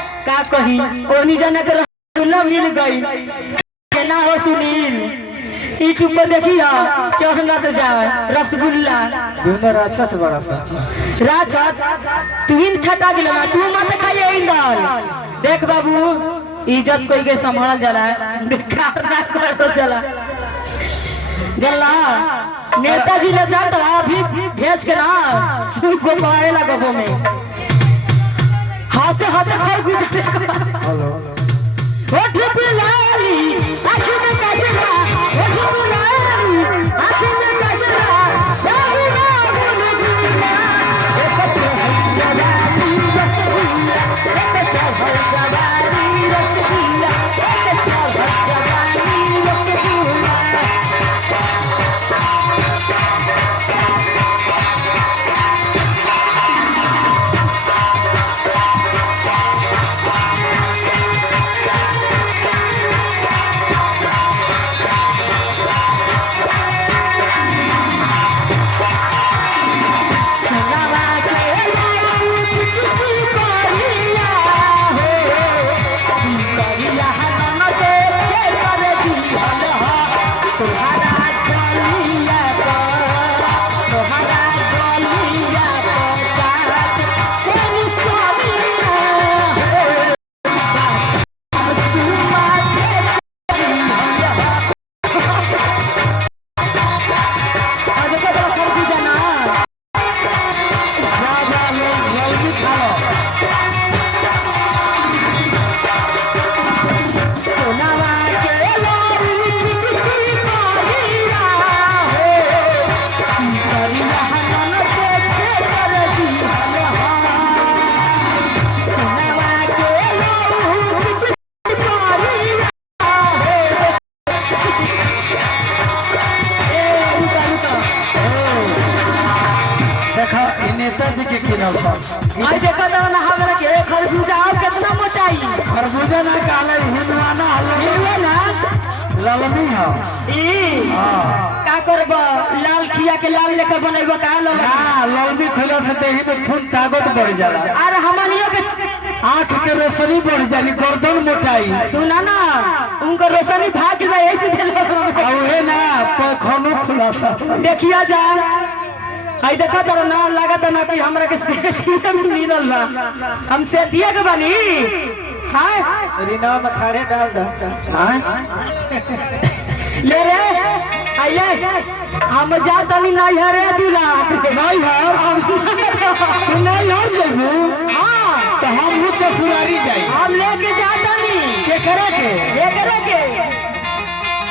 ओनी जाने के रसगुल्ला मिल गई केना हो सुनील यूट्यूब पर देखिए चढ़ना तो जाए रसगुल्ला दोनों राक्षस बड़ा सा राक्षस तीन छटा गिला तू मत खाइए इंदल देख बाबू इज्जत कोई के संभाल जला बेकार ना कर तो चला जल्ला नेताजी ने जाता अभी भेज के ना सुई को पाए लगा गो में हाथ हाथ खर गुजरे हेलो होठ पे लाली आंखों में काजला होठ पे लाली आंखों में काजला सारी रात गुजरा एक जवानी रसगुल्ला एक जवानी रसगुल्ला एक जवानी रसगुल्ला नेताजी के खिलाफ आई देखा था ना हमरा के खरबूजा कितना मोटाई खरबूजा ना काले हिंदुआना हिंदुआना लालमी है ई का करब लाल खिया के लाल लेकर बनेबो का लाल हां लालमी खिला से देही में खून ताकत बढ़ जाला अरे हमनियो के आंख के रोशनी बढ़ जानी गर्दन मोटाई सुना ना उनका रोशनी भाग गई ऐसे देलो औहे ना पखनो खुलासा देखिया जा आई देखा तो ना लागत ना कि हमरा के सेठिया में मिलल बा हम सेठिया के बानी हां रीना में खाड़े डाल द हां ले रे आइले हम जात नहीं नहीं है रे दूल्हा नहीं है तू नहीं हो जेबू हां तो हम वो ससुरारी जाई हम लेके जाता नहीं के करे के ले करे के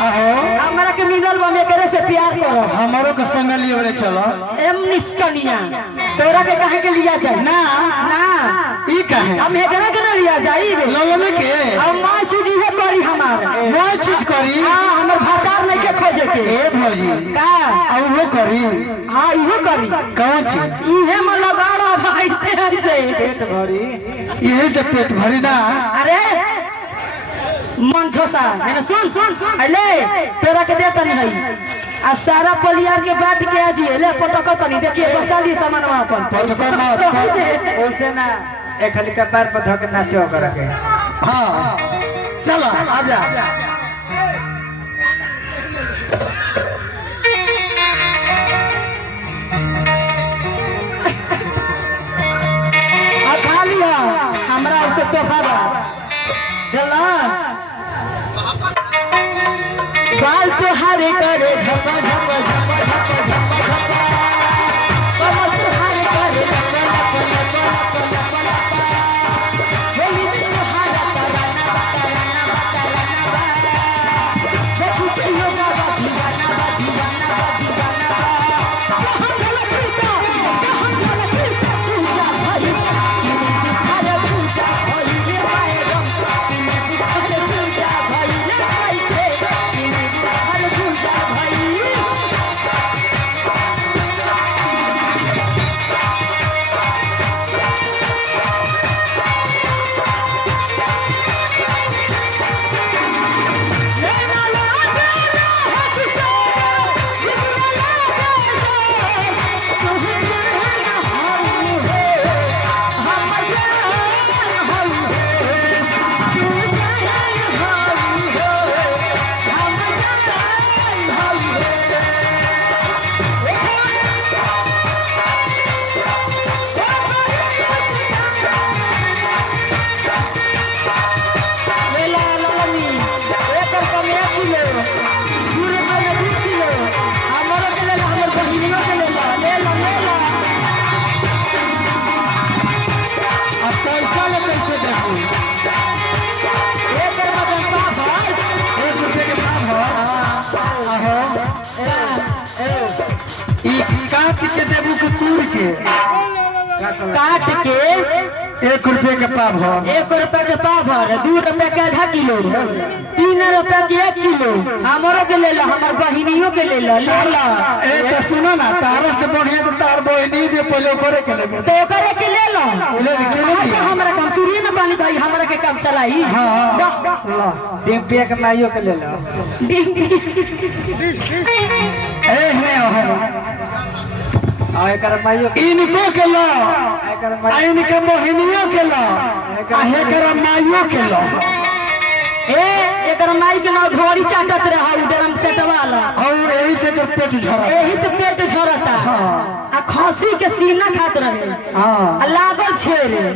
आहो हमरा के मिलल बा में करे से प्यार करो हमारो के संग लिए चलो एम निष्कनिया तोरा के कहे के लिया जाए ना ना ई कहे हम एकरा के ना लिया जाई बे ललमे के हम मां चीज है करी हमार वो चीज करी हां हमर भातार नहीं के खोजे के ए भौजी का अब वो करी हां इहो करी कौन चीज इहे में लगाड़ा भाई से पेट भरी इहे से पेट भरी ना अरे मन छोसा है सुन अले तोरा के देता नहीं है आ सारा परिवार के बांट के आजी ले पटक तनी देखिए बचा ली सामानवा अपन पटक मत ओसे ना एक खाली कपार पर धक नाचो कर के हां चलो आजा बाल तुहारे करे झपा झपा झपा झपा झपा झपा कमर तुहारे करे झपा झपा झपा झपा झपा होली में तुहारा तराना तराना तराना जे कुछ योगा बा दीवाना बा दीवाना बा दीवाना बा कहां चला सीता पूजा भई तुहारे पूजा भई रे माय रम तुहारे पूजा भई रे माय तुहारे पूजा भई काट के देबू के चूर के काट के 1 रुपये के पाव हो 1 रुपया के पाव भर 2 रुपया के आधा किलो 3 रुपया के 1 किलो हमरो के ले लो हमर बहिनियों के ले लो ए तो सुनो ना तारा से बढ़िया तो तार बहिनी दे पहले करे के लेबे तो करे के ले लो ले के ले हमरा काम सूर्य में पानी भाई हमरा के काम चलाई हां ला डिम्पिया के माइयो के ले लो ए है आ एकर माइयो इनको के लो इनके बहिनियों के लो आ एकर माइयो के लो एकर माई के नाम घोड़ी चाटत रहा ड्रम सेट वाला और यही से तो पेट झरा यही से पेट झरता आ खांसी के सीना खात रहे हां लागल छेरे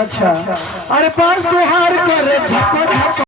अच्छा अरे पास तुहार करे झपा झपा